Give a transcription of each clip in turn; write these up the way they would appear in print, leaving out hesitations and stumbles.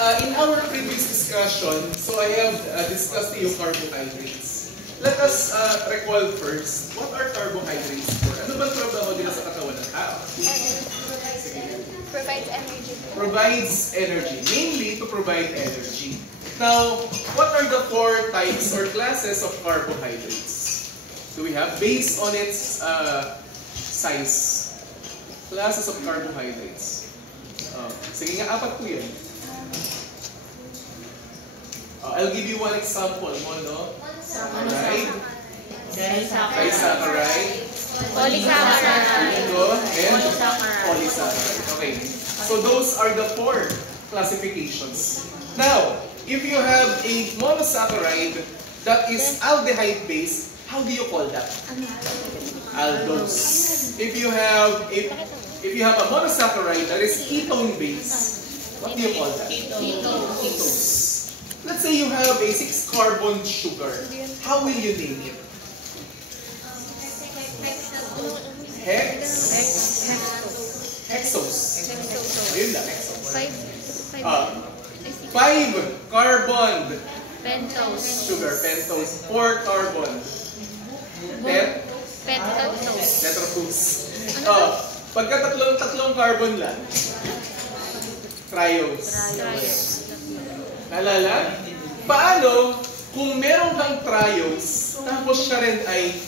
in our previous discussion, so I have discussed to you carbohydrates. Let us recall first, what are carbohydrates for? Ano bang trabaho nila sa katawan ng tao? Provides energy. Provides energy, mainly to provide energy. Now, what are the four types or classes of carbohydrates? Do we have based on its size? Classes of carbohydrates. Sige nga, apat po yun. I'll give you one example mo, no? Right? Disaccharide. Polysaccharide. And polysaccharide. Okay. So those are the four classifications. Now, if you have a monosaccharide that is aldehyde based, how do you call that? Aldose. If you have a monosaccharide that is ketone based, what do you call that? Ketose. Let's say you have a 6-carbon sugar. How will you name it? Hexose. Ayun lang, hexose. 5-carbon sugar, pentose. 4-carbon. Tetrafuse. Pagka tatlong carbon lang, triose. Naalala? Paano kung meron kang triose, tapos siya rin ay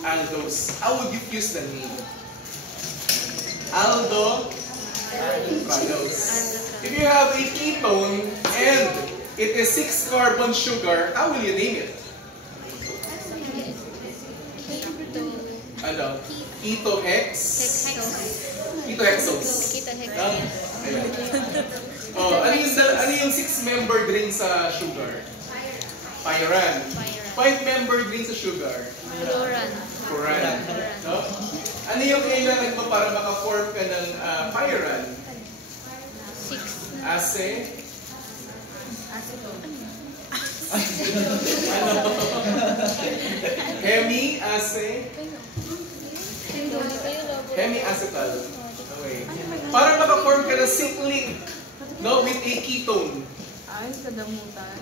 aldose? How would you fuse the name? Triose. If you have a ketone and it is 6-carbon sugar, how will you name it? Ano? Ketohexose. Ano yung 6-member ring sa sugar? Pyran. 5-member ring sa sugar? Furan. No? Ano yung kailangan mo para maka-form ka ng pyran? Hemiacetal. Okay. Para maka-form ka ng cyclic, no, with a ketone. Ay, kadamutan.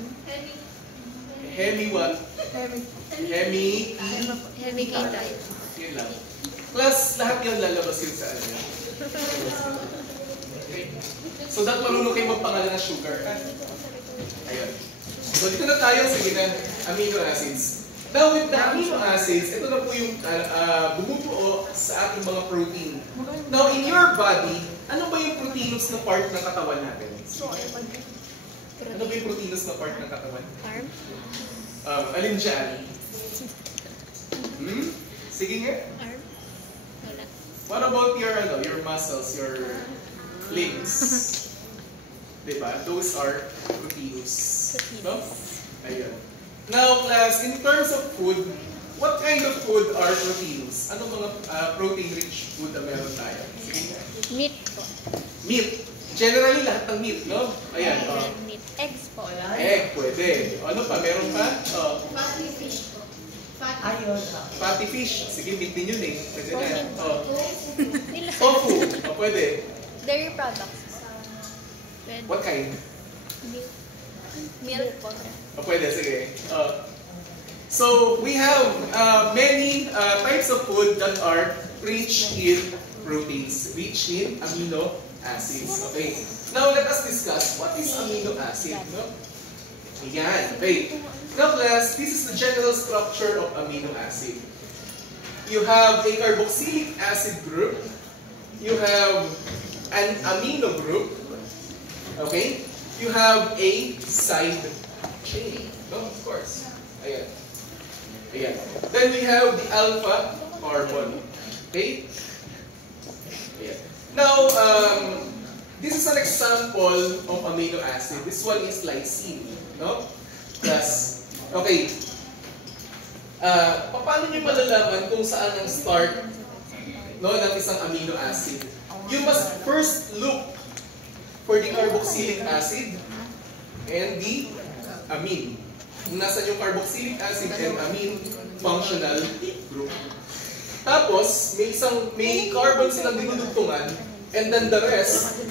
What? Hemiketone. Yun lang. Plus, lahat yun lalabas yun sa ano yun. Okay. So, dapat marunong kayo magpangalan ng sugar. Ayun. So, dito na tayo sa amino acids. Now, with the amino acids, ito na po yung bumubuo sa ating mga protein. Now, in your body, ano ba yung proteinous na part ng katawan natin? Ano ba yung proteinous na part ng katawan? Arm? Alin dyan? Sige nga. Arm? Wala. What about your muscles, your limbs? Diba? Those are proteinous. No? Ayun. Now, class, in terms of food, what kind of food are proteinous? Ano mga protein-rich food na meron tayo? Sige nga. Meat po. Meat. Generally, lahat ng meat, no? Ayan. Meat. Eggs po. Egg, pwede. Ano pa? Meron pa? Fatty fish po. Fatty fish. Sige, meat din yun eh. Pwede na. Nila. Tofu. Pwede. Dairy products. Pwede. What kind? Milk po. Pwede, sige. So, we have many types of food that are rich in proteins, rich in amino acids. Okay. Now, let us discuss what is amino acid. No? Ayan. Okay. Now, class, this is the general structure of amino acid. You have a carboxylic acid group. You have an amino group. Okay. You have a side chain. No, of course. Ayan. Ayan. Then we have the alpha carbon. Okay? Ayan. Now, this is an example of amino acid. This one is lysine. No? Plus, okay. Paano nyo malalaman kung saan ang start, no, ng isang amino acid? You must first look for the carboxylic acid and the amine. Kung nasa yung carboxylic acid and amine functional group. Tapos, may carbon silang dinudugtungan, and then the rest,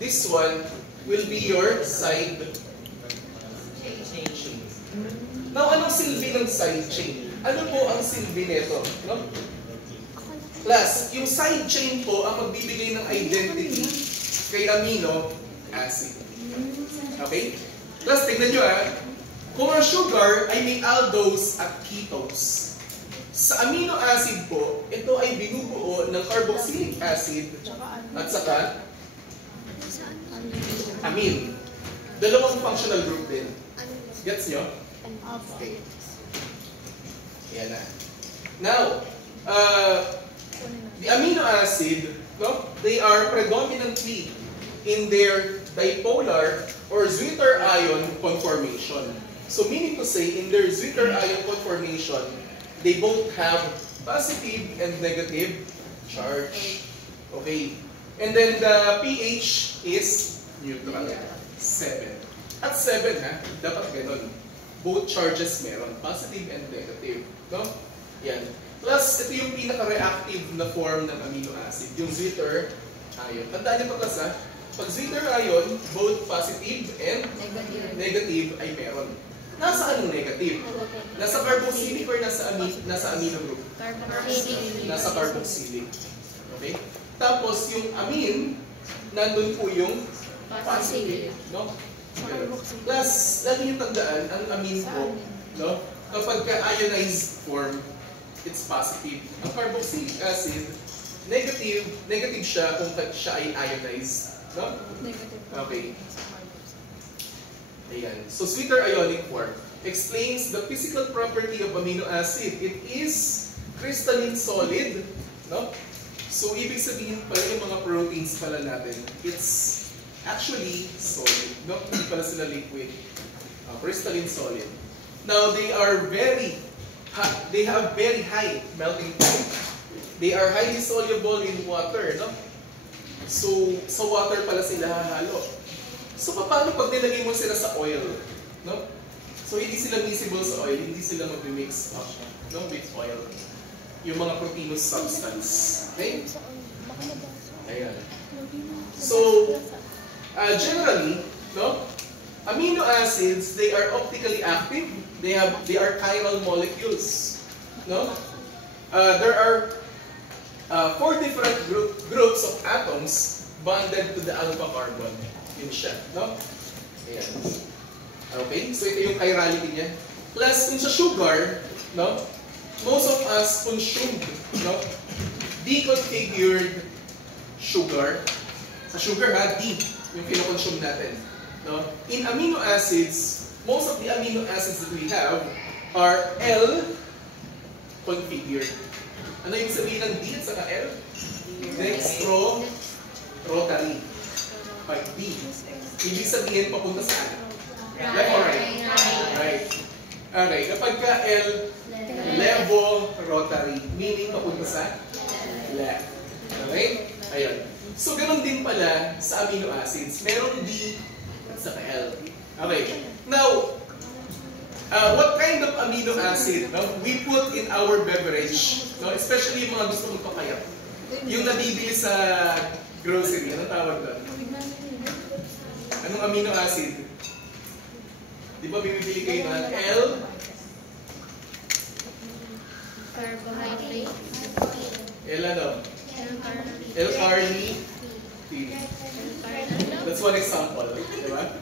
this one will be your side chain. Now, anong silbi ng side chain? Ano po ang silbi nito? No? Plus, yung side chain po ang magbibigay ng identity kay amino acid. Okay? Plus, tignan nyo kung ang sugar ay may aldose at ketose. Sa amino acid po, ito ay binubuo ng carboxylic acid at saka amine. Dalawang functional group din. Gets nyo? Okay. Yan na. Now, the amino acid, no, they are predominantly in their dipolar or Zwitter ion conformation. So meaning to say, in their Zwitter ion conformation, they both have positive and negative charge. Okay. And then the pH is neutral. 7. At 7 dapat ganun. Both charges meron, positive and negative. No? Yan. Plus, ito yung pinaka-reactive na form ng amino acid, yung Zwitter ion. Tandaan niyo pa class pag Zwitter ion, both positive and negative ay meron. Nasa anong negative? Nasa carboxylic or nasa amino group? Carboxylic. Nasa carboxylic. Okay? Tapos yung amine, nandun po yung positive. No? Plus, lagi yung tandaan, ang amine po, no? Kapag ka-ionized form, it's positive. Ang carboxylic acid, negative siya kung siya ay ionized. No? Okay. Ayan. So, Zwitter ionic form explains the physical property of amino acid. It is crystalline solid. No? So, ibig sabihin pala yung mga proteins pala natin, it's actually solid. No? Hindi pala sila liquid. Crystalline solid. Now, they have very high melting point. They are highly soluble in water. No? So, sa water pala sila hahalo. So, paano pag nilagay mo sila sa oil? No? So, hindi sila miscible sa oil, hindi sila mag-mix up with oil. Yung mga proteinous substance. Okay? Ayan. So, generally, no? Amino acids, they are optically active. They are chiral molecules. No? There are 4 different groups of atoms bonded to the alpha carbon. Yun siya, no? Ayan. Okay, so ito yung chirality niya. Plus, kung sa sugar, no? Most of us consumed, no? Deconfigured sugar. Sa sugar, D, yung kinoconsume natin. No? In amino acids, most of the amino acids that we have are L-configured. Ano yung sabihin ng D at saka L? Dextro-rotary. Pag D. Ibig sabihin papunta saan? Left or right? Right. Okay, kapag ka L, levo-rotary. Meaning papunta sa left. Okay? Ayun. So, ganun din pala sa amino acids. Merong D at saka L. Okay. Now, what kind of amino acid we put in our beverage, no? Especially yung mga gusto magpapayat. Yung nabibili sa grocery, anong tawag doon? Anong amino acid? Di ba bibili kayo ng L? Carbohydrate. L ano? L-carnitine. That's one example. Di ba?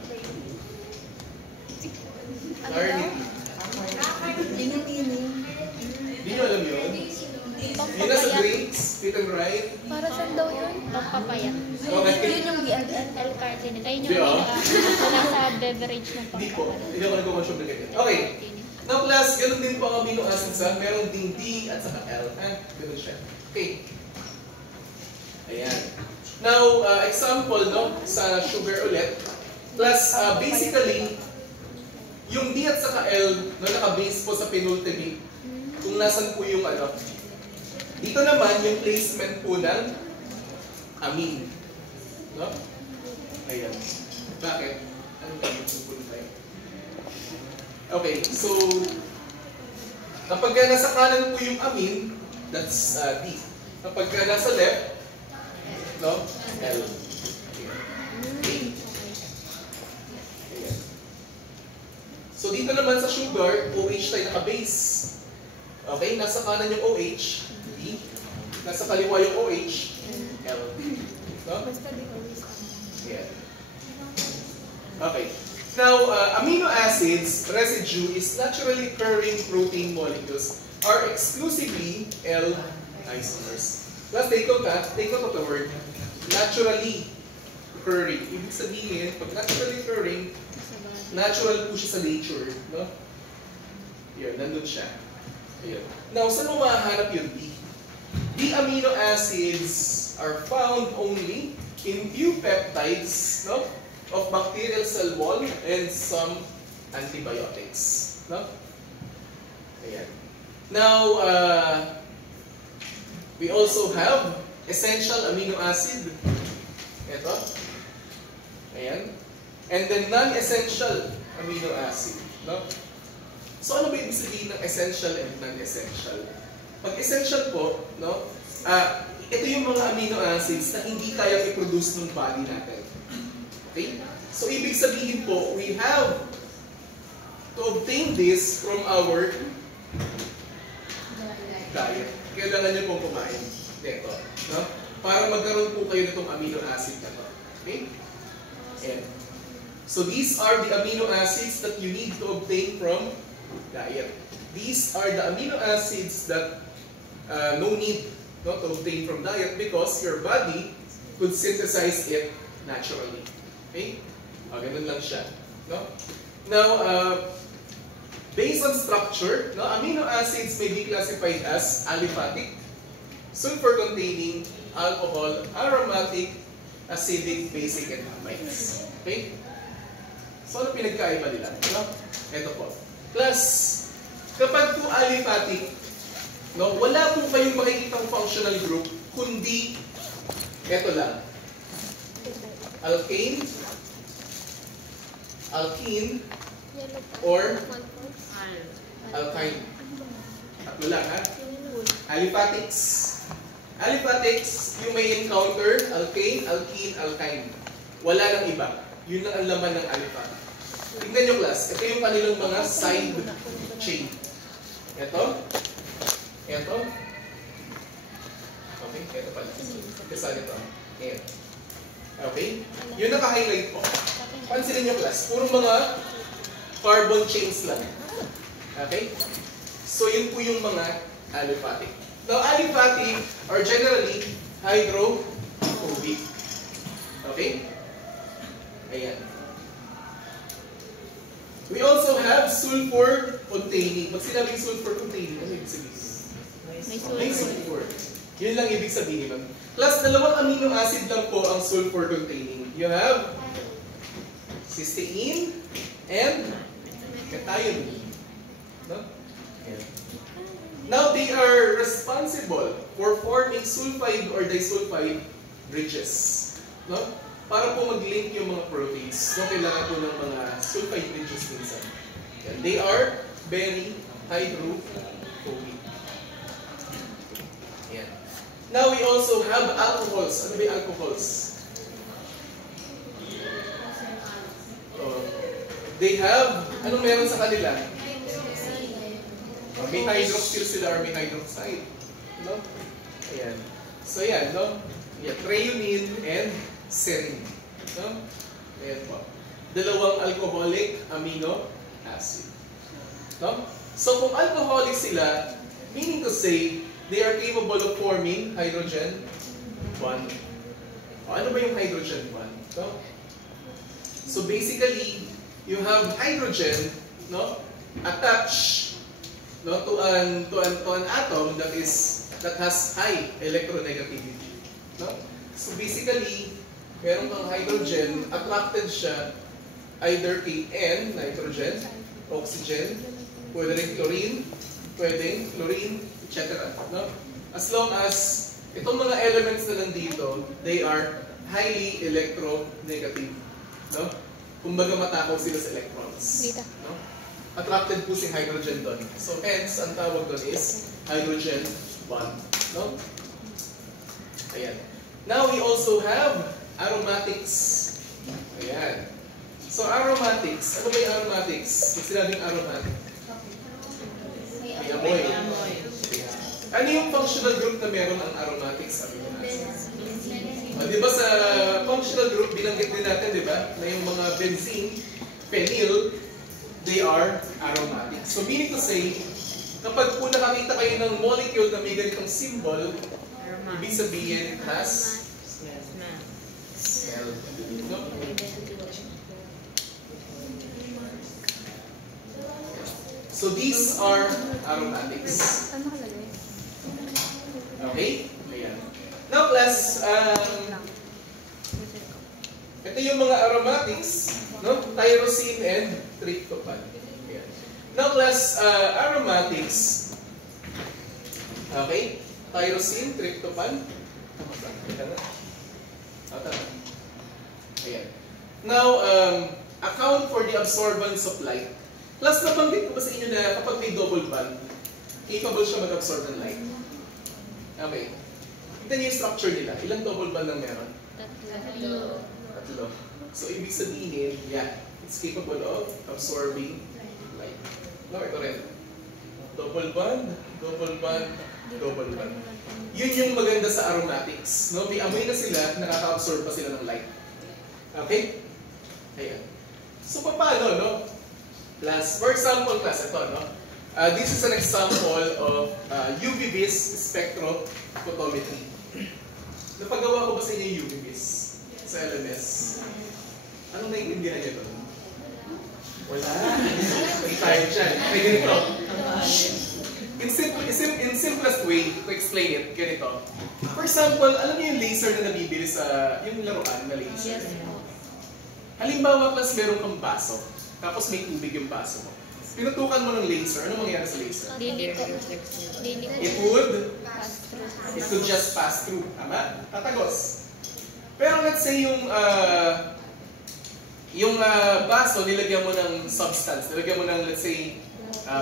Carnitine. Hindi nyo alam yun? Yun nasa drinks, fit and right. Para saan daw yun? Pampapayat. Okay. Yun yung L-carnitine. Ayun yung wala sa beverage ng Hindi po. pampapayat. Hindi ako nag-consume na ganyan. Okay. Now class, ganun din po ang amino acids meron ding D at saka L. Ganun siya. Okay. Ayan. Now, example, no? Sa sugar ulit. Plus, basically, yung D at saka L na naka-base po sa penultimate, kung nasan po yung ano. Dito naman, yung placement po ng amine. No? Ayan. Bakit? Anong kami pupunta tayo? Okay, so, kapag nasa kanan po yung amine, that's D. Kapag nasa left, no? L. Okay. So dito naman sa sugar, OH tayo naka-base. Okay, nasa kanan yung OH, D. Nasa kaliwa yung OH, L. No? Basta di always Yeah. Okay. Now, amino acids residue is naturally occurring protein molecules are exclusively L isomers. Plus, take note of the word naturally occurring. Ibig sabihin, pag naturally occurring, natural po siya sa nature. No? Yun, nandun siya. Ayun. Now, saan mo mahahanap yung D? D amino acids are found only in few peptides, no, of bacterial cell wall and some antibiotics. No? Ayan. Now, we also have essential amino acid. Ito. Ayan. And then non-essential amino acid. No? So, ano ba ibig sabihin ng essential and non-essential? Pag essential po, no, ito yung mga amino acids na hindi kayang i-produce ng body natin. Okay? So, ibig sabihin po, we have to obtain this from our diet. Kailangan nyo pong kumain. Ito. No? Para magkaroon po kayo nitong amino acid na to. Okay? And, so, these are the amino acids that you need to obtain from diet. These are the amino acids that no need to obtain from diet because your body could synthesize it naturally. Okay? Ganun lang siya. No? Now, based on structure, no, amino acids may be classified as aliphatic, sulfur-containing, alcohol, aromatic, acidic, basic, and amides. Okay? So, ano pinagkaiba nila? No? Ito po. Plus, kapag po aliphatic, no, wala po kayong makikitang functional group, kundi ito lang. Alkane, alkene, or alkyne. Tatlo lang, ha? Aliphatics. Aliphatics, you may encounter alkane, alkene, alkyne. Wala nang iba. Yun lang ang laman ng aliphatic. Tingnan nyo, class. Ito yung kanilang mga side chain. Ito. Ito. Okay, ito pala. Kasali ito. Ayan. Okay? Yung naka-highlight po. Pansinin nyo, class. Puro mga carbon chains lang. Okay? So, yun po yung mga aliphatic. Now, aliphatic are generally hydrophobic. Okay? Ayan. We also have sulfur-containing. Pag sinabing sulfur-containing, ano ibig sabihin? May sulfur. Yun lang ibig sabihin nun. Plus, dalawang amino acid lang po ang sulfur-containing. You have cysteine and methionine. No? Ayan. Now, they are responsible for forming sulfide or disulfide bridges. No? Para po mag-link yung mga proteins, no, kailangan po ng mga sulfide bridges minsan. And they are very hydrophobic. Ayan. Now, we also have alcohols. Ano ba yung alcohols? They have, anong meron sa kanila? May hydroxyl sila or may hydroxide. No? Ayan. So, yan, no? Yeah, threonine and serine. No? Ayan po. Dalawang alcoholic amino acid. No? So, kung alcoholic sila, meaning to say, they are capable of forming hydrogen bond. O, ano ba yung hydrogen bond? No? So, basically, you have hydrogen, no, attached, no, to an atom that has high electronegativity. No? So basically, meron kang hydrogen, attracted siya either kay N, nitrogen, oxygen, pwede rin chlorine, etc. No? As long as itong mga elements na nandito, they are highly electronegative. No? Kumbaga matakaw sila sa electrons. No? Attracted po si hydrogen doon. So hence, ang tawag doon is hydrogen bond. No? Ayan. Now we also have aromatics. Ayan. So aromatics, ano ba yung aromatics? Yung sinabing aromatic? May amoy. Ano yung functional group na meron ang aromatics amino acids? Di ba sa functional group, binanggit din natin, di ba? Na yung mga benzene, phenyl, they are aromatic. So meaning to say, kapag po nakakita kayo ng molecule na may ganitong symbol, ibig sabihin it has smell. No? So these are aromatics. Ano nakalagay? Okay? Ayan. Now class, ito yung mga aromatics, no? Tyrosine and tryptophan. Ayan. Now class, aromatics, okay? Tyrosine, tryptophan. Ayan. Now, account for the absorbance of light. Plus, nabanggit ko ba sa inyo na kapag may double bond, capable siya mag-absorb ng light? Okay. Tignan niyo yung structure nila. Ilang double bond lang meron? Tatlo. So, ibig sabihin, yeah, it's capable of absorbing light. No, ito rin. Double bond, double bond, double bond. Yun yung maganda sa aromatics. No? May amoy na sila, nakaka-absorb pa sila ng light. Okay? Ayan. So, paano, no? Class, for example, class, ito, no? This is an example of UV-vis spectrophotometry. Napagawa ko ba sa inyo yung UV-vis sa LMS? Anong naiintindihan niyo doon? Wala. May tayo dyan. May ganito. In simplest way to explain it, ganito. For example, alam niyo yung laser na nabibili sa, yung laruan na laser? Halimbawa, class, meron kang baso. Tapos may tubig yung baso mo. Pinutukan mo ng laser, ano mangyayari sa laser? It would just pass through. Tama? Tatagos. Pero let's say yung baso, nilagyan mo ng substance. Nilagyan mo ng, let's say,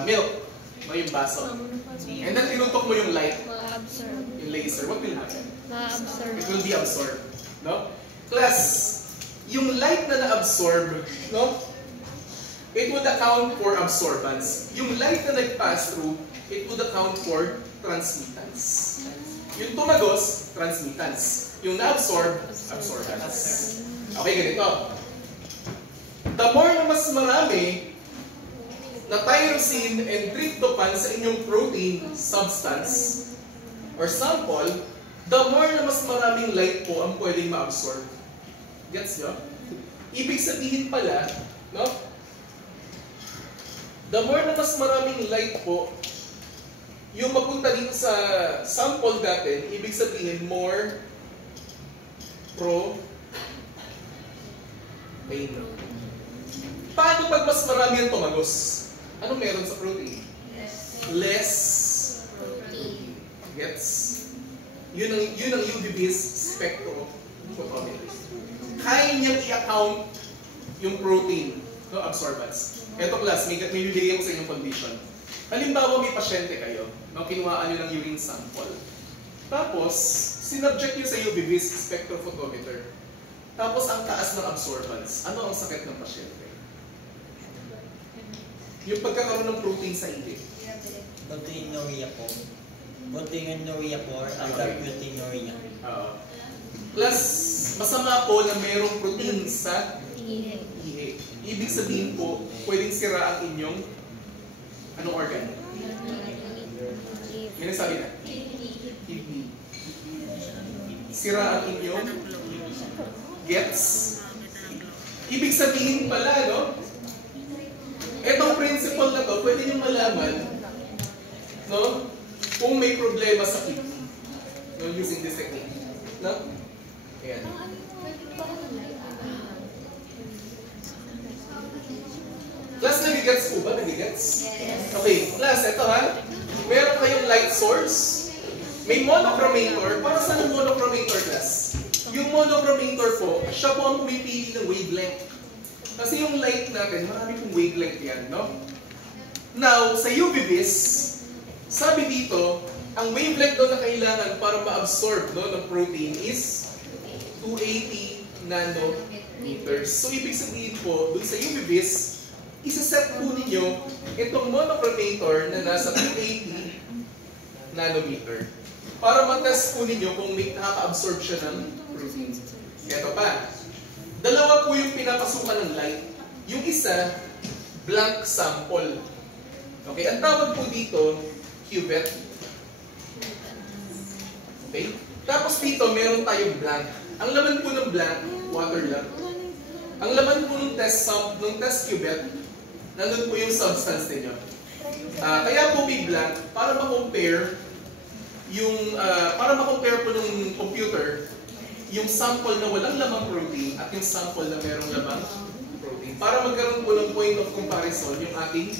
milk. No, yung baso. And then tinutok mo yung light. Yung laser. What will happen? It will be absorbed. No? Class, yung light na na-absorb, no? It would account for absorbance. Yung light na nag-pass through, it would account for transmittance. Yung tumagos, transmittance. Yung na-absorb, absorbance. Okay, ganito. The more na mas marami na tyrosine and tryptophan sa inyong protein substance or sample, the more na mas maraming light po ang pwedeng ma-absorb. Gets nyo? Ibig sabihin pala, no? The more na mas maraming light po, yung mapunta dito sa sample natin, ibig sabihin more protein. Paano pag mas marami ang tumagos? Anong meron sa protein? Less protein. Gets? Yun ang UV-vis spectrophotometry. Kaya niyang i-account yung protein, no, absorbance. Eto class, may bibigay ko sa inyong condition. Halimbawa may pasyente kayo, no, kinuhaan nyo ng urine sample. Tapos, sinubject nyo sa UV-vis spectrophotometer. Tapos ang taas ng absorbance. Ano ang sakit ng pasyente? Yung pagkakaroon ng protein sa ihi. Proteinuria po. Proteinuria po or proteinuria. Plus, masama po na mayroong protein sa ihi. Ibig sabihin po, pwedeng sira ang inyong anong organ? May nagsabi na? Kidney. Sira ang inyong gets? Ibig sabihin pala, no? Etong principle na to, pwede nyo malaman, no? Kung may problema sa kidney, no? Using this technique. No? Ayan. Class, nagigets po ba? Nagigets? Okay, class, ito ha. Meron kayong light source. May monochromator. Para saan ang monochromator, class? Yung monochromator po, siya po ang pumipili ng wavelength. Kasi yung light natin, marami pong wavelength yan, no? Now, sa UV-vis, sabi dito, ang wavelength daw na kailangan para ma-absorb, no, ng protein is 280 nanometers. meters. So, ibig sabihin po, dun sa UV-Vis, isa-set po ninyo itong monochromator na nasa 280 nanometer para matest po ninyo kung may nakaka-absorb siya ng protein. Ito pa. Dalawa po yung pinapasukan ng light. Yung isa, blank sample. Okay, ang tawag po dito, cuvette. Okay? Tapos dito, meron tayong blank. Ang laman po ng blank, water lang. Ang laman po ng test cuvette, nandun po yung substance ninyo. Kaya po may blank, para ma-compare po ng computer, yung sample na walang lamang protein at yung sample na merong lamang protein. Para magkaroon po ng point of comparison yung ating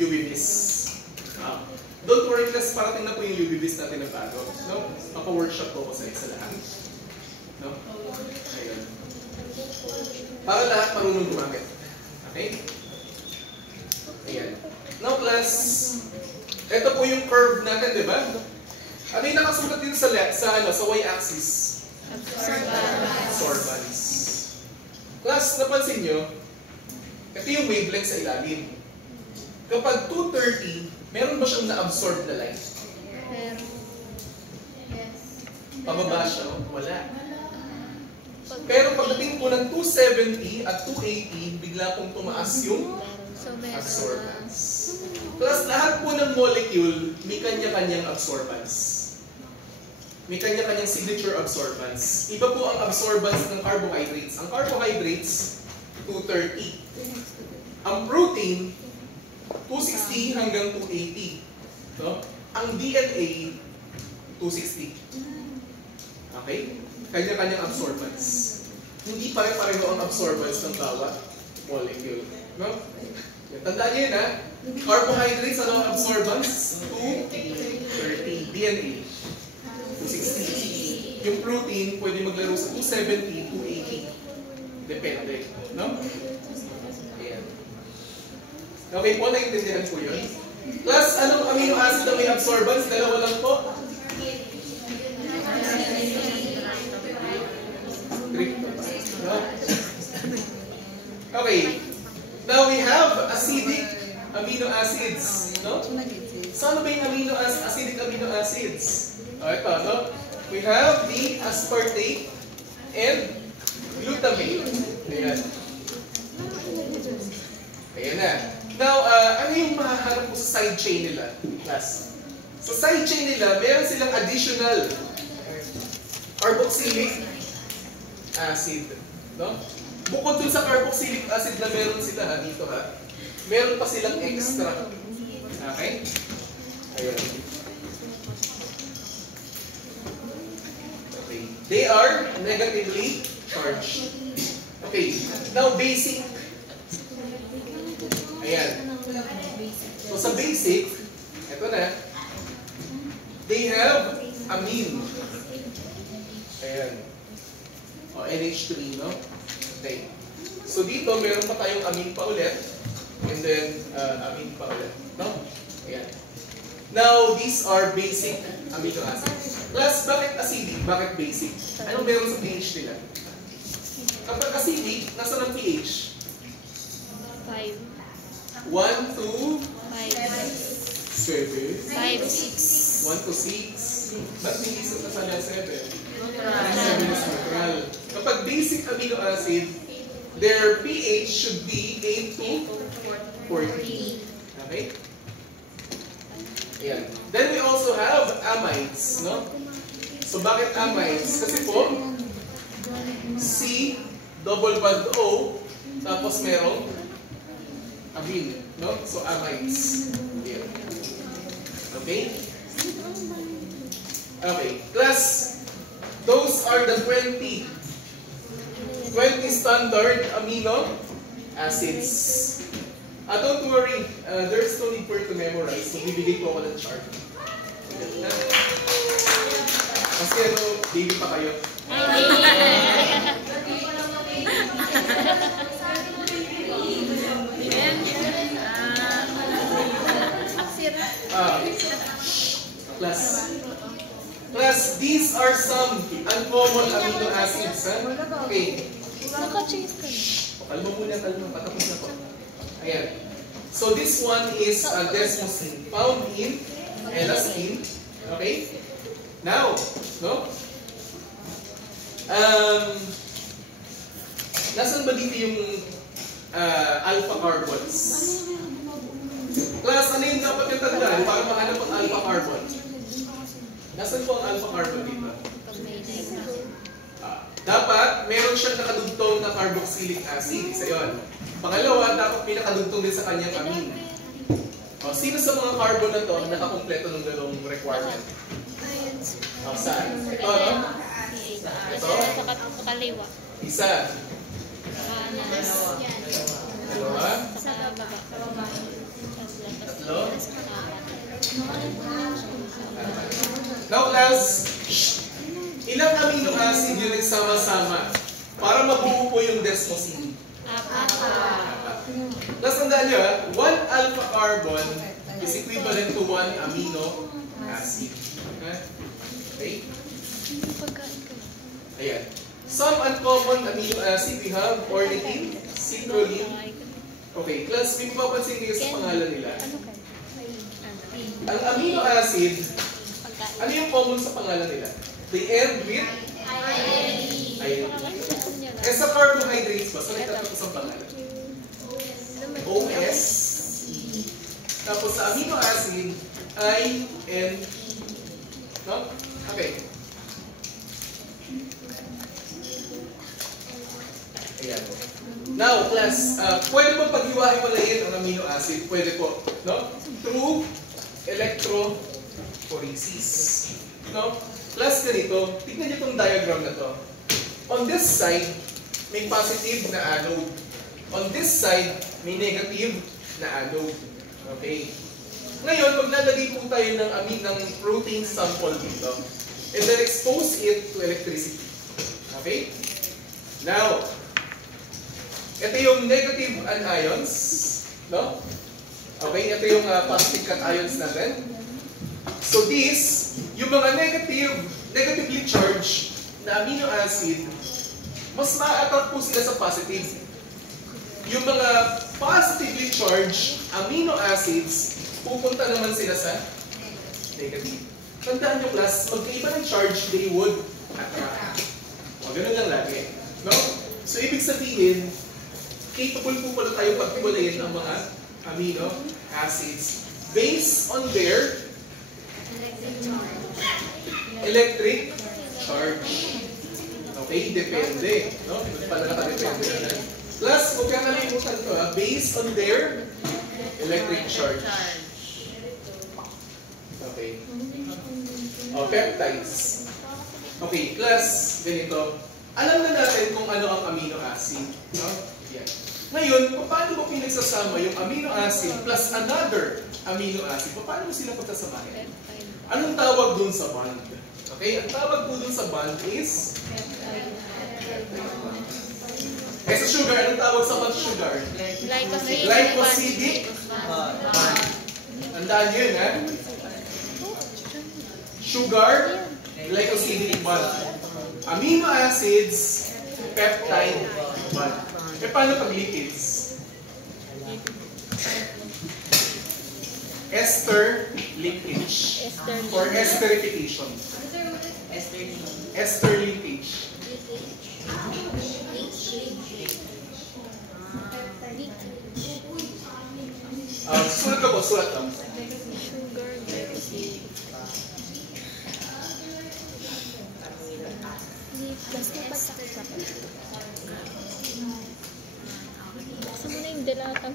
UV-Vis. Don't worry, class, parating na po yung UV-Vis natin na bago. No? Maka-workshop po ko sa isa lahat. No? Ayun. Para lahat marunong gumamit. Okay? Ayan. Now, class, ito po yung curve natin, di ba? Ano yung nakasulat dito sa y-axis? Absorbance. Class, napansin nyo, ito yung wavelength sa ilalim. Kapag 230, meron ba siyang na-absorb na light? Pababa siya? Wala. Pero pagdating po ng 270 at 280, bigla pong tumaas yung absorbance. Plus, lahat po ng molecule, may kanya-kanyang absorbance. May kanya-kanyang signature absorbance. Iba po ang absorbance ng carbohydrates. Ang carbohydrates, 230. Ang protein, 260 hanggang 280. No? Ang DNA, 260. Okay? Kanya-kanyang absorbance. Hindi pare-pareho ang absorbance ng bawat molecule. No? Tandaan niyo yun, ha? Carbohydrates, ano ang absorbance? 230. DNA, 260. Yung protein, pwede maglaro sa 270, 280. Depende. No? Ayan. Okay po, naiintindihan po yun. Plus, anong amino acid na may absorbance? Dalawa lang po. No? Okay. Now we have acidic amino acids. No? So ano ba yung acidic amino acids? Ito, no? We have the aspartate and glutamate. Ayan. Ayan na. Now, ano yung mahaharap po sa side chain nila? Class. Sa side chain nila, meron silang additional carboxylic acid. No? Bukod dun sa carboxylic acid na meron sila dito, meron pa silang extra. Okay? Ayan. Okay. They are negatively charged. Okay. Now, basic. Ayan. So, sa basic, ito na, they have amine. Ayan. O, NH3, no? Okay. So, dito, meron pa tayong amine pa ulit. And then, amine pa ulit. No? Ayan. Now, these are basic amino acids. Plus, bakit acidic? Bakit basic? Anong meron sa pH nila? Kapag acidic, nasa ng pH? 5. 1 to 5. 7. 5, 1 6. to 6. Ba't hindi sa kasala 7? 7 is neutral. Kapag basic amino acid, their pH should be 8 to 40. Okay? Ayan. Then we also have amides, no? So bakit amides? Kasi po, C, double bond O, tapos merong amine, no? So amides. Here. Okay? Okay. Class, those are the 20 standard amino acids. Don't worry, there's no need for you to memorize. So, bibigay ko ako ng chart. Kasi ano, baby pa kayo. Plus, these are some uncommon amino acids. Okay. Naka-chase ka na. Kalma muna, kalma. Patapos na po. Ayan. So this one is desmosine found in elastin. Okay? Now, no? Nasaan ba dito yung alpha carbons? Class, ano yung dapat yung tandaan para mahanap ang alpha carbon? Nasaan po ang alpha carbon dito? Dapat meron siyang nakadugtong na carboxylic acid. Isa yun. Pangalawa, dapat may nakadugtong din sa kanyang amine. O, sino sa mga carbon na to ang nakakompleto ng dalawang requirement? O, saan? Ito, no? Ito? Sa kaliwa. Isa. Dalawa. Sa baba. Tatlo. Now class, ilang amino acid yung nagsama-sama para mabuo po yung desmosine? Apat. Tapos tandaan nyo, 1 alpha carbon is equivalent to 1 amino acid. Okay? Ayan. Some uncommon amino acid we have ornithine, citrulline. Okay, class, may mapapansin kayo sa pangalan nila. Ang amino acid, ano yung common sa pangalan nila? They end with iodine. Eh sa carbohydrates ba? Saan nagtatapos ang pangalan? OS. Tapos sa amino acid, I-N. No? Okay. Ayan. Now, class, pwede ba paghiwa-hiwalayin ang amino acid? Pwede po. No? Through electrophoresis. No? Class, ganito. Tignan niyo itong diagram na to. On this side, may positive na anode. On this side, may negative na anode. Okay. Ngayon, maglalagay po tayo ng protein sample dito. And then expose it to electricity. Okay? Now, ito yung negative anions. No? Okay, ito yung positive cations natin. So this, yung mga negatively charged na amino acid, mas ma-attract po sila sa positive. Yung mga positively charged amino acids, pupunta naman sila sa negative. Tandaan nyo class, magkaiba ng charge, they would attract. O, ganun lang lagi. No? So, ibig sabihin, capable po pala tayo paghiwalayin ang mga amino acids based on their electric charge. Okay, depende. No? Pala nakadepende na. Plus, huwag kang nalimutan ko, based on their electric charge. Okay. O, peptides. Okay, plus, ganito. Alam na natin kung ano ang amino acid. No? Yan. Ngayon, paano mo pinagsasama yung amino acid plus another amino acid? Paano mo sila pagsasamahin? Anong tawag dun sa bond? Okay, ang tawag po dun sa bond is sa sugar, anong tawag sa bond sugar? Glycosidic bond. Tandaan nyo yun, ha? Sugar, glycosidic bond. Amino acids, peptide bond. E paano pag lipids? Ester linkage. Or esterification. Ester linkage. Sulat ka po, sulat ka. Sugar, glycoside. Gusto mo na yung dilatang.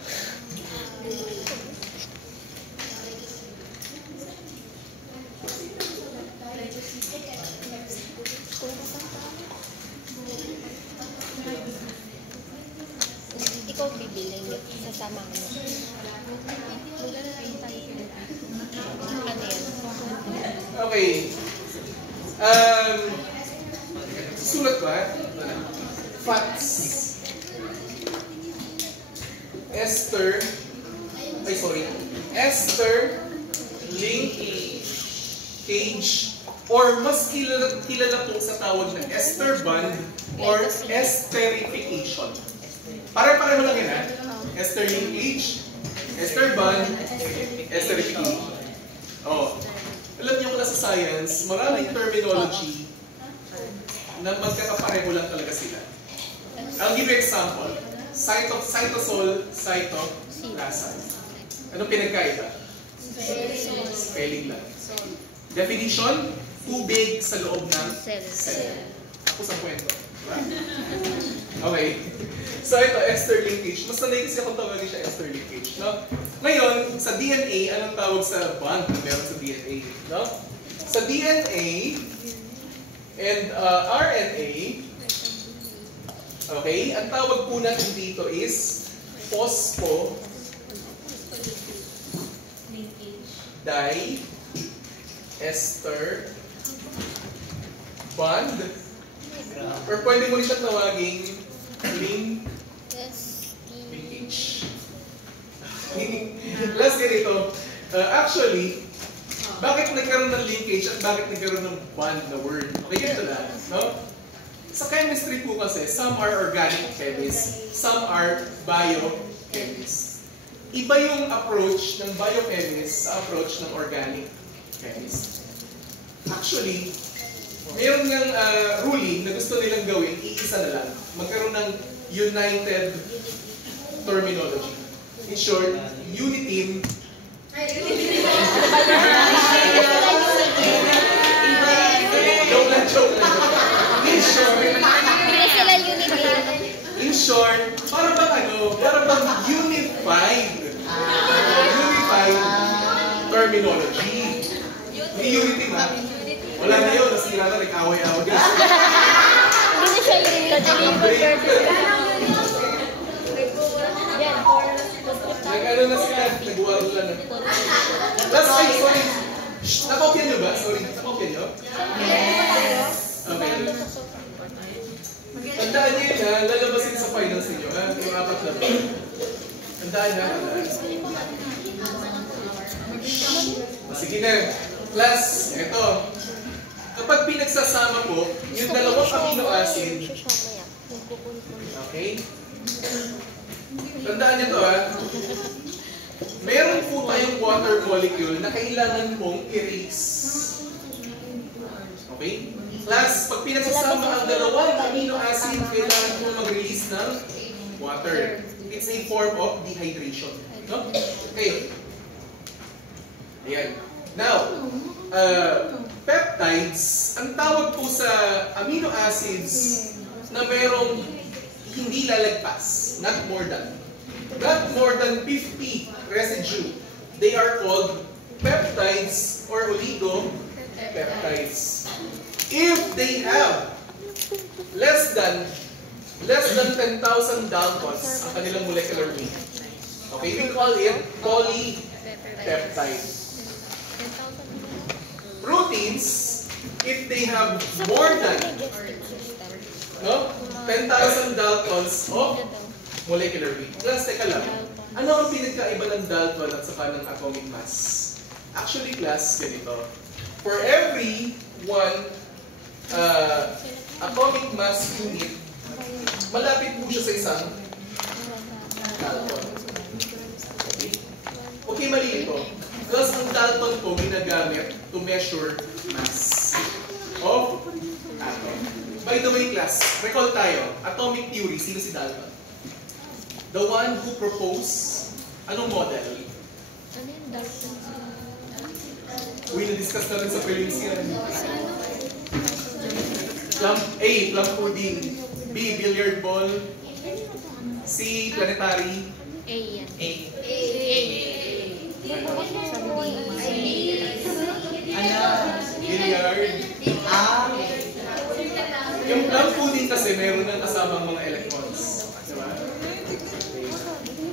Ikaw bibiling, sasama mo. Ano yan? Okay. Sulat ba? Fats. Ester. Ay, sorry. Ester linkage. Or mas kilala po sa tawag na ester bond or esterification. Pare-pareho lang yun, ha? Ester linkage, ester bond, esterification. Oh. Alam niyo pala sa science, maraming terminology na magkakapareho lang talaga sila. I'll give you example. Cytosol, cytoplasm. Anong pinagkaiba? Spelling lang. Definition, tubig sa loob ng cell. Ako sa kwento. Diba? Okay. So ito, ester linkage. Mas sanay kasi akong tawagin siya ester linkage. No? Ngayon, sa DNA, anong tawag sa bond na meron sa DNA? No? Sa DNA and RNA, okay, ang tawag po natin dito is phospho diester bond, or pwede mo rin siya tawaging linkage. Last ganito, actually, bakit nagkaroon ng linkage at bakit nagkaroon ng bond na word? Okay, ganito na, no? Sa chemistry po kasi, some are organic chemists, some are biochemists. Iba yung approach ng biochemist sa approach ng organic chemist. Actually, mayroon ng ruling na gusto nilang gawin, iisa na lang. Magkaroon ng united terminology. In short, unitim. Joke lang. In short, para bang unified terminology. Hindi unity ba? Wala na yun, nasira na, nag-away-away. Hindi na siya Nag-ano na sila, nag-uwala na. Last time, sorry. Nakopyan nyo ba? Sorry, nakopyan nyo? Yes! Okay. Tandaan nyo yun ha, lalabasin sa finals ninyo ha, yung 4 na ba? Tandaan ha, sige na. Class, eto. Kapag pinagsasama po, yung dalawang amino acid, okay? Tandaan nyo to ha. Meron po tayong water molecule na kailangan mong erase. Okay? Class, pag pinagsasama ang dalawang amino acid, kailangan mong mag-release ng water. It's a form of dehydration. No? Okay. Ayan. Now, peptides, ang tawag po sa amino acids na merong hindi lalagpas, not more than 50 residue. They are called peptides or oligopeptides. If they have less than 10,000 Daltons ang kanilang molecular weight, okay, we call it polypeptide. Proteins, if they have more than 10,000 Daltons of molecular weight. Plus, teka lang, ano ang pinagkaiba ng Dalton at saka ng atomic mass? Actually, class, ganito. For every one atomic mass unit, malapit po siya sa isang Dalton. Okay, mali ito. Plus, ang Dalton po ginagamit to measure mass of atom. By the way, class, recall tayo, atomic theory, sino si Dalton? The one who proposed, anong model? Ano yung Dalton? Uy, na-discuss na rin sa prelims yan. A, plum pudding. B, billiard ball. C, planetary. A yan. A. Billiard. Yung plum pudding kasi meron ng kasamang mga electrons. Diba?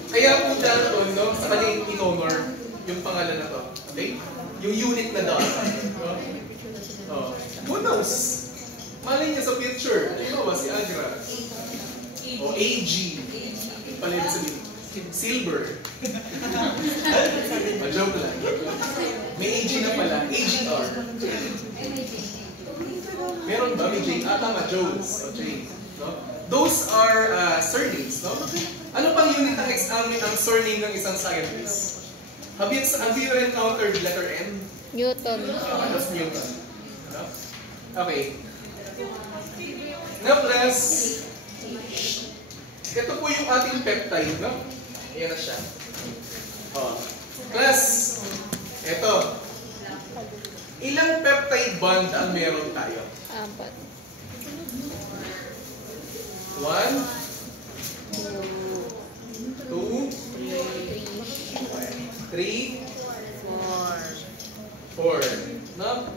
Kaya po Dalton, no, sa kanyang in-honor yung pangalan na to. Okay? Yung unit na Dalton. No? Oh. Who knows? Malay niya sa future. Ito ba si Agra? O AG. Palit sa silver. Joke lang. May AG na pala. AGR. Meron ba? May J? Tama. Jones. O J. No? Those are surnames. No? Ano pang unit ang surname ng isang scientist? Have you encountered letter N? Newton. That's Newton. No? Okay. Now, class, ito po yung ating peptide, no? Ayan na siya. Oh. Class, ito. Ilang peptide bond ang meron tayo? 4. 1, 2, 3, 4. No?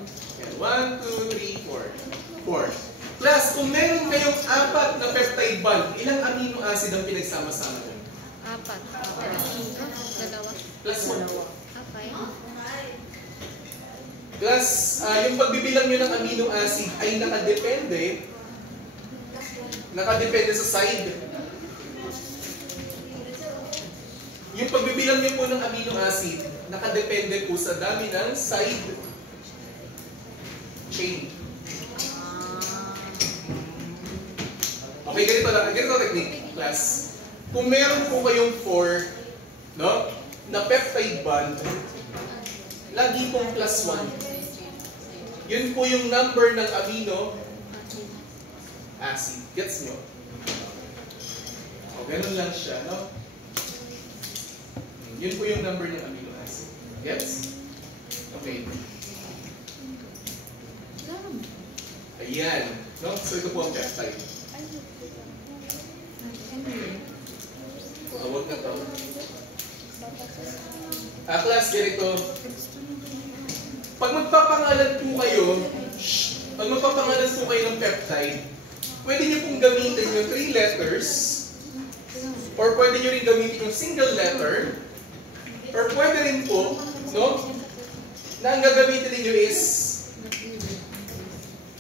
1, 2, 3, 4. 4. Plus, kung meron kayong 4 na peptide bond, ilang amino acid ang pinagsama-sama nyo? 4. Dalawa. Plus 1. Okay. Plus, yung pagbibilang nyo ng amino acid ay nakadepende sa side. Yung pagbibilang nyo po ng amino acid, nakadepende po sa dami ng side chain. Okay, ganito technique, class. Kung meron po kayong 4, no, na peptide bond, lagi pong plus 1. Yun po yung number ng amino acid. Gets nyo? O, ganun lang siya, no? Yun po yung number ng amino acid. Gets? Okay. Ayan. No? So, ito po ang peptide. Huwag na to. Class, ganito. Pag magpapangalan po kayo ng peptide, pwede nyo pong gamitin yung 3 letters, or pwede nyo rin gamitin yung single letter, or pwede rin po, no, na ang gagamitin ninyo is,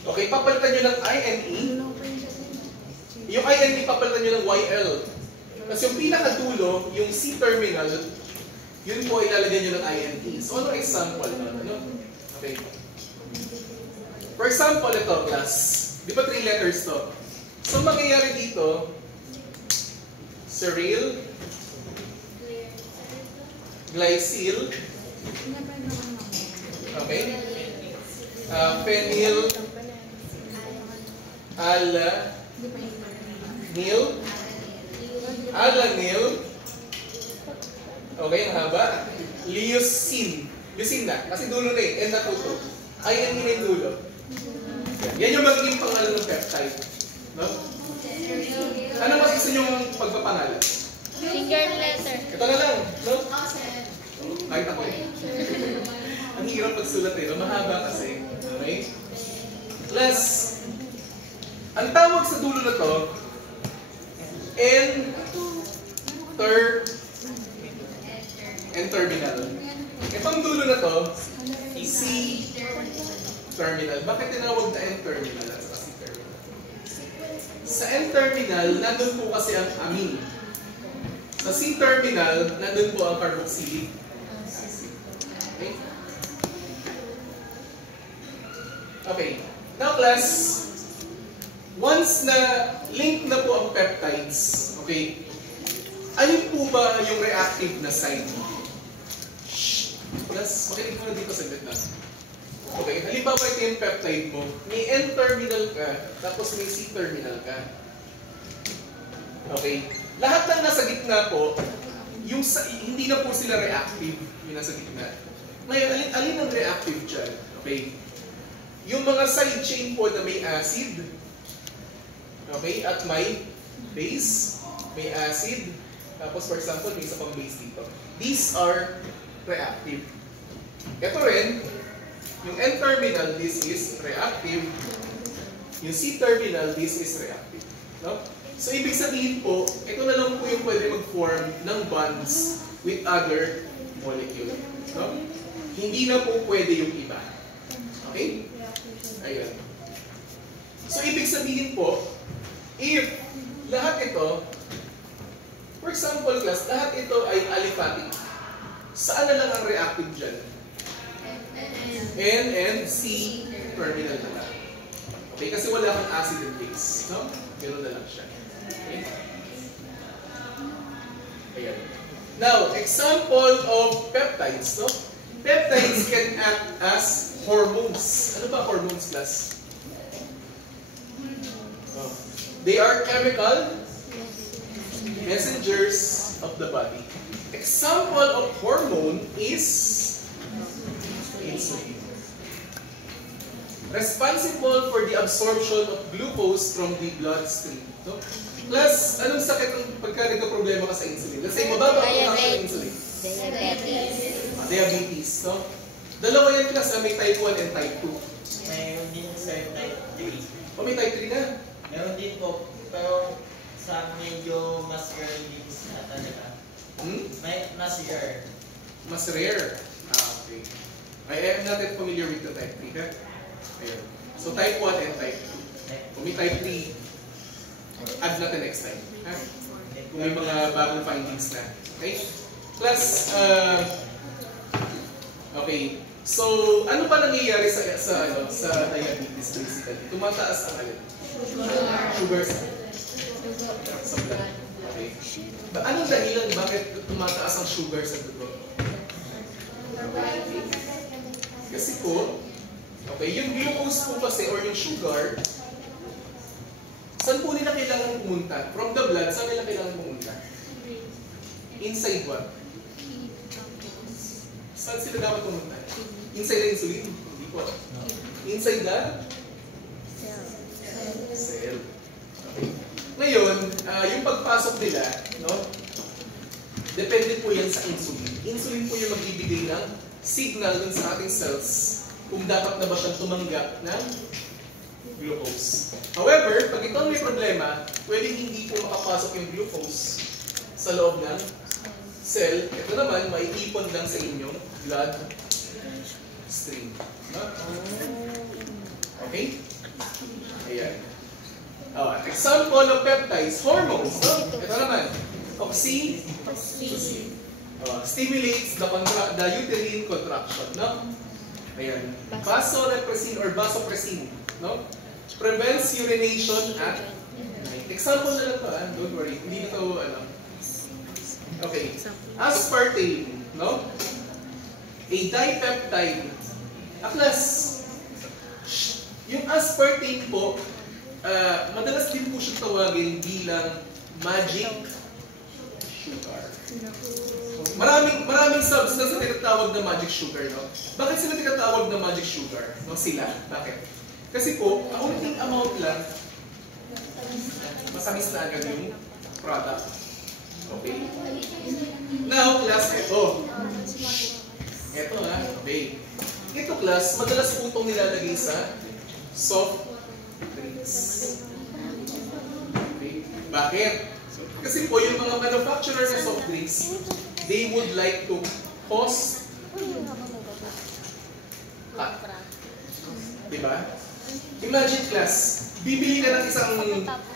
okay, papalitan nyo ng INE, yung INE papalitan nyo ng YL. Kasi yung pinakadulo, yung C-terminal, yun po ilalagay nyo ng INE. So, ano example na? Ano? Okay. For example, ito, class. Di ba 3 letters to? So, mangyayari dito, cereal, glycil, okay, phenyl, alanil, okay, ang haba, leucine. Leucine na, kasi dulo na eh, N na po to. INE na yung dulo. Yan yung magiging pangalan ng peptide. No? Ano mas gusto nyo pagpapangalan? Single letter. Ito na lang, no? Kahit ako eh. Ang hirap pagsulat eh, mahaba kasi. Okay? Plus, ang tawag sa dulo na to, N-terminal. Itong dulo na to, C-terminal. Bakit tinawag na N-terminal at sa C-terminal? Sa N-terminal, nandun po kasi ang amine. Sa C-terminal, nandun po ang carboxylic acid. Okay? Okay. Now class, once na link na po ang peptides, okay, ano po ba yung reactive na site? Plus, makinig mo na dito sa gitna. Okay, halimbawa ito yung peptide mo, may N-terminal ka, tapos may C-terminal ka. Okay, lahat ng nasa gitna po, yung hindi na po sila reactive, yung nasa gitna. Ngayon, alin ang reactive dyan? Okay, yung mga side chain po na may acid, okay, at may base, may acid, tapos for example, may isa pang base dito. These are reactive. Ito rin, yung N-terminal, this is reactive. Yung C-terminal, this is reactive. No? So, ibig sabihin po, ito na lang po yung pwede mag-form ng bonds with other molecule. No? Hindi na po pwede yung iba. Okay? Ayun. So, ibig sabihin po, if lahat ito, for example, class, lahat ito ay aliphatic. Saan na lang ang reactive dyan? N and C terminal na lang. Okay, kasi wala kang acid and base. No? Meron na lang siya. Okay? Ayan. Now, example of peptides. No? Peptides can act as hormones. Ano ba hormones, class? Oh. They are chemical messengers of the body. Example of hormone is insulin. Responsible for the absorption of glucose from the bloodstream. No? Plus, anong sakit ang pagka nagka-problema ka sa insulin? Let's say, mababa ang taas ng insulin. Diabetes. No? Dalawa yan class, may type 1 and type 2. Mayroon din sa type 3. O may type 3 na. Meron din po, pero sa medyo mas rare din na talaga. May mas rare. Mas rare. Okay. I am not yet familiar with the type 3. Ha? Ayun. So type 1 and type 2. Kung may type 3, add natin next time. Ha? Kung may mga bagong findings na. Okay? Plus, okay. So, ano pa nangyayari sa diabetes basically? Tumataas ang alin? Sugar sa blood. Okay. Anong dahilan bakit tumataas ang sugar sa dugo? Kasi po, okay, yung glucose po kasi or yung sugar, saan po nila kailangan pumunta? From the blood, saan nila kailangan pumunta? Inside what? Saan sila dapat pumunta? Inside the insulin? Hindi po. Inside the cell. Okay. Ngayon, yung pagpasok nila, no? Depende po yan sa insulin. Insulin po yung magbibigay ng signal dun sa ating cells kung dapat na ba siyang tumanggap ng glucose. However, pag ito may problema, pwedeng hindi po makapasok yung glucose sa loob ng cell. Ito naman, maiipon lang sa inyong blood stream. Okay? Ayan. Example of peptides, hormones. No? Ito naman, oxytocin. Stimulates the uterine contraction. No? Ayan. Vasopressin or vasopressin. No? Prevents urination at night. Example na lang to, don't worry. Hindi na to, Okay. Aspartame. No? A dipeptide. Class, yung aspartame po, madalas din po siya tawagin bilang magic sugar. Maraming substance na tinatawag na magic sugar, no? Bakit sila tinatawag na magic sugar? No, sila. Bakit? Kasi po, kaunting amount lang, masamis na agad yung product. Okay? Now, class, ito. Ito ha, okay. Ito class, madalas po itong nilalagay sa soft drinks. Okay? Bakit? Kasi po yung mga manufacturer ng soft drinks, they would like to cost cut. Diba? Imagine class, bibili ka ng isang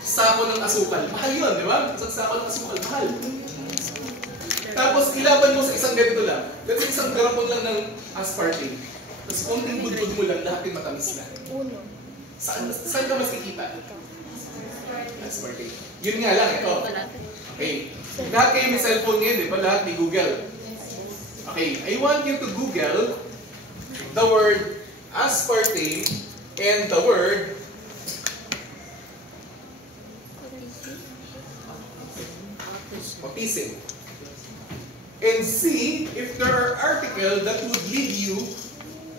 sako ng asukal. Mahal yun, di ba? Isang sako ng asukal, mahal. Tapos ilaban mo sa isang ganito lang. Let's say isang garapon lang ng aspartame. Tapos konting budbud mo lang, lahat yung matamis na. Saan ka mas kikita? Aspartame. Yun nga lang, ito. Okay. Lahat kayo may cellphone ngayon, di ba? Lahat may Google. Okay. I want you to Google the word aspartame and the word autism. And see if there are articles that would lead you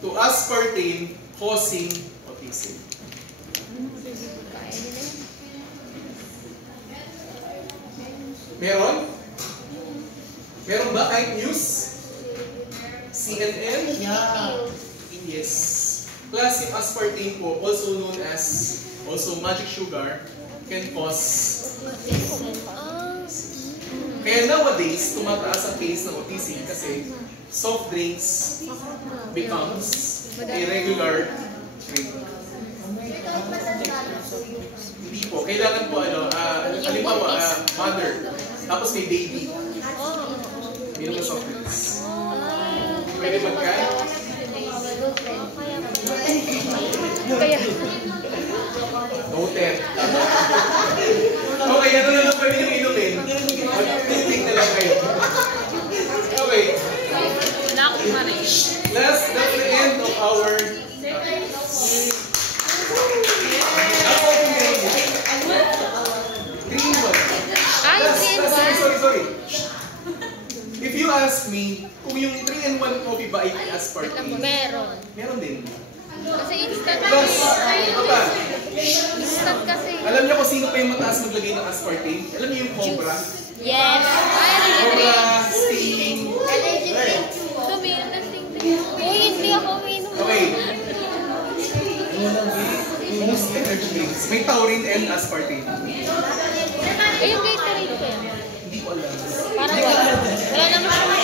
to aspartame causing autism. Meron? Meron ba kahit news? CNN? Yeah. Yes. Plus, yung aspartame po, also known as magic sugar, can cause. Kaya nowadays, tumataas ang case ng autism kasi soft drinks becomes a regular drink. Hindi po. Kailangan po, halimbawa, mother, tapos may baby. Minum ng soft drinks. Pwede magkain? Kaya sorry. If you ask me, kung yung 3-in-1 coffee ba ay aspartame? Meron. Meron din. Kasi instant Plus, kasi. ano pa? Instant kasi. Alam niyo kung sino pa yung mataas maglagay ng aspartame? Alam niyo yung Cobra? Yes. Cobra, Sting. Tumingin na sing. Uy, hindi ako uminom. Okay. Most energy drinks. May taurine and aspartame. Ay, yung Gatorade ko yan. Hindi ko alam. Parang wala. Wala naman siya